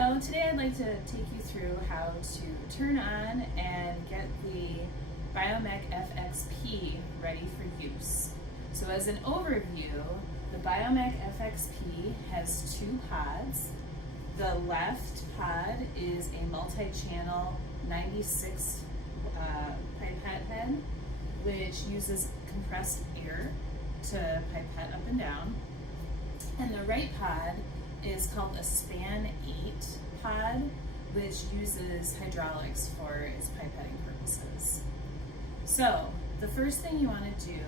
So today I'd like to take you through how to turn on and get the Biomek FXP ready for use. So as an overview, the Biomek FXP has two pods. The left pod is a multi-channel 96 pipette head, which uses compressed air to pipette up and down. And the right pod is called a span 8 pod, which uses hydraulics for its pipetting purposes. So the first thing you want to do,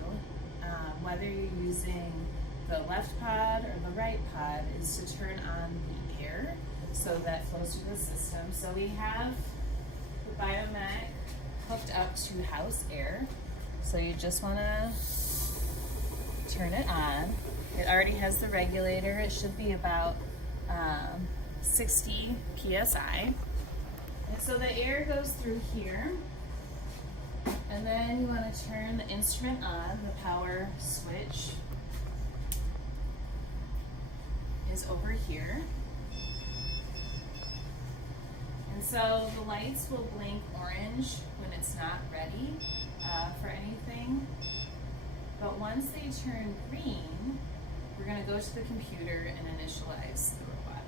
whether you're using the left pod or the right pod, is to turn on the air so that flows through the system. So we have the Biomek hooked up to house air. So you just want to turn it on. It already has the regulator. It should be about 60 psi. And so the air goes through here. And then you want to turn the instrument on. The power switch is over here. And so the lights will blink orange when it's not ready for anything. But once they turn green, we're going to go to the computer and initialize the robot.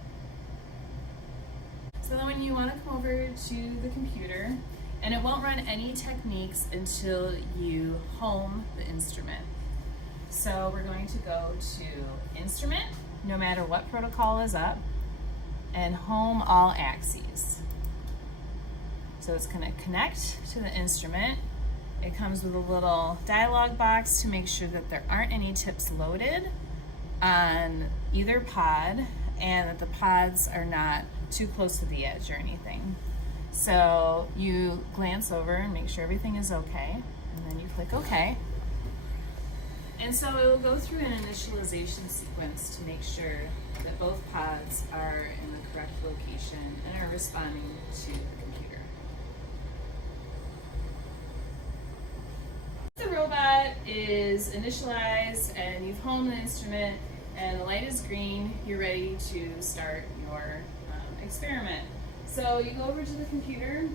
So then when you want to come over to the computer, and it won't run any techniques until you home the instrument. So we're going to go to Instrument, no matter what protocol is up, and home all axes. So it's going to connect to the instrument. It comes with a little dialog box to make sure that there aren't any tips loaded on either pod and that the pods are not too close to the edge or anything. So you glance over and make sure everything is okay, and then you click OK. And so it will go through an initialization sequence to make sure that both pods are in the correct location and are responding to the computer. The robot is initialized and you've homed the instrument and the light is green, you're ready to start your experiment. So you go over to the computer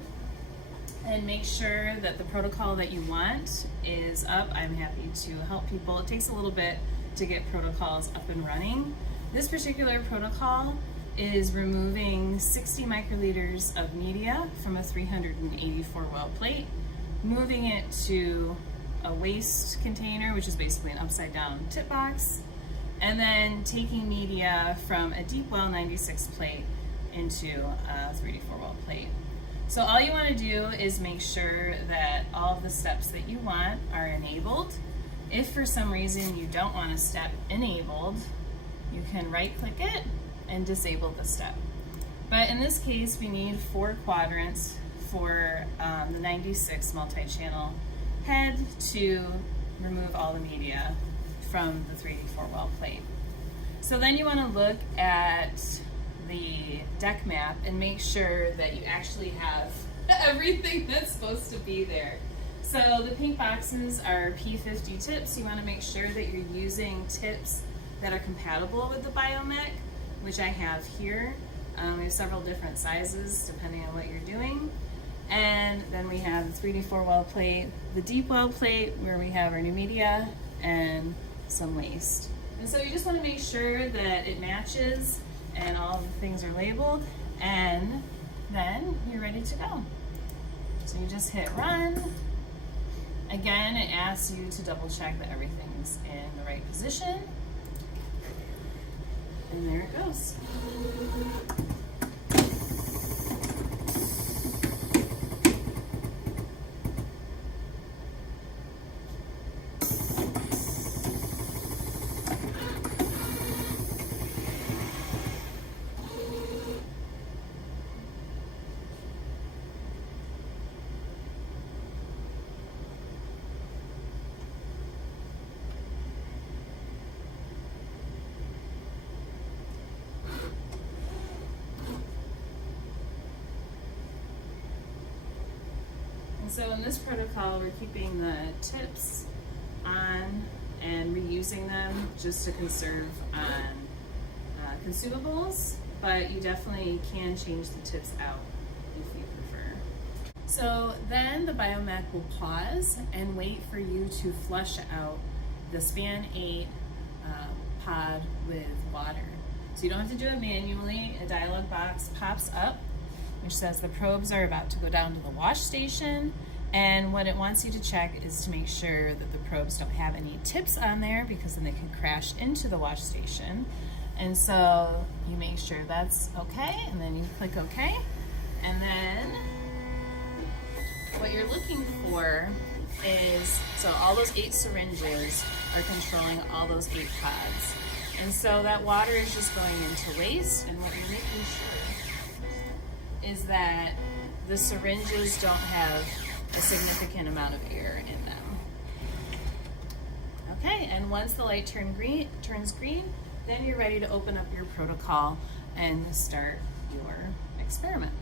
and make sure that the protocol that you want is up. I'm happy to help people. It takes a little bit to get protocols up and running. This particular protocol is removing 60 microliters of media from a 384 well plate, moving it to a waste container, which is basically an upside down tip box, and then taking media from a deep well 96 plate into a 384 well plate. So all you want to do is make sure that all of the steps that you want are enabled. If for some reason you don't want a step enabled, you can right click it and disable the step. But in this case, we need 4 quadrants for the 96 multi-channel head to remove all the media from the 384 well plate. So then you want to look at the deck map and make sure that you actually have everything that's supposed to be there. So the pink boxes are P50 tips. You want to make sure that you're using tips that are compatible with the Biomek, which I have here. We have several different sizes depending on what you're doing. And then we have the 384 well plate, the deep well plate where we have our new media and some waste. And so you just want to make sure that it matches and all of the things are labeled, and then you're ready to go. So you just hit run. Again, it asks you to double check that everything's in the right position. And there it goes. So in this protocol, we're keeping the tips on and reusing them just to conserve on consumables. but you definitely can change the tips out if you prefer. So then the Biomek will pause and wait for you to flush out the span 8 pod with water. So you don't have to do it manually. A dialog box pops up which says the probes are about to go down to the wash station, and what it wants you to check is to make sure that the probes don't have any tips on there, because then they can crash into the wash station. And so you make sure that's okay, and then you click OK. And then what you're looking for is, so all those 8 syringes are controlling all those 8 pods. And so that water is just going into waste, and what you're making sure is that the syringes don't have a significant amount of air in them. Okay, and once the light turns green, then you're ready to open up your protocol and start your experiment.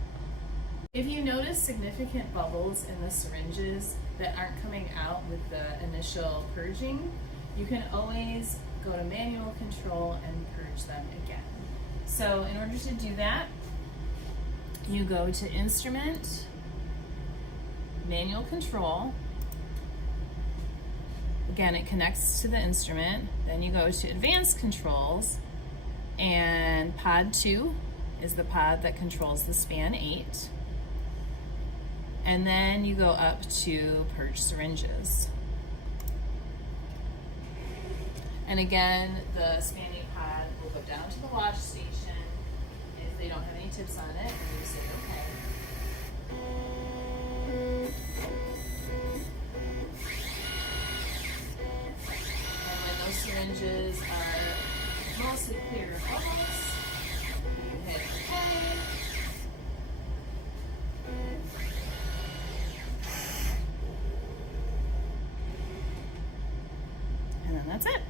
If you notice significant bubbles in the syringes that aren't coming out with the initial purging, you can always go to manual control and purge them again. So in order to do that, you go to Instrument, Manual Control. Again, it connects to the instrument. Then you go to Advanced Controls, and Pod 2 is the pod that controls the span 8. And then you go up to Purge Syringes. And again, the span 8 pod will go down to the wash station if they don't have any tips on it, and you say okay. And when those syringes are mostly clear of bubbles, you hit okay. And then that's it.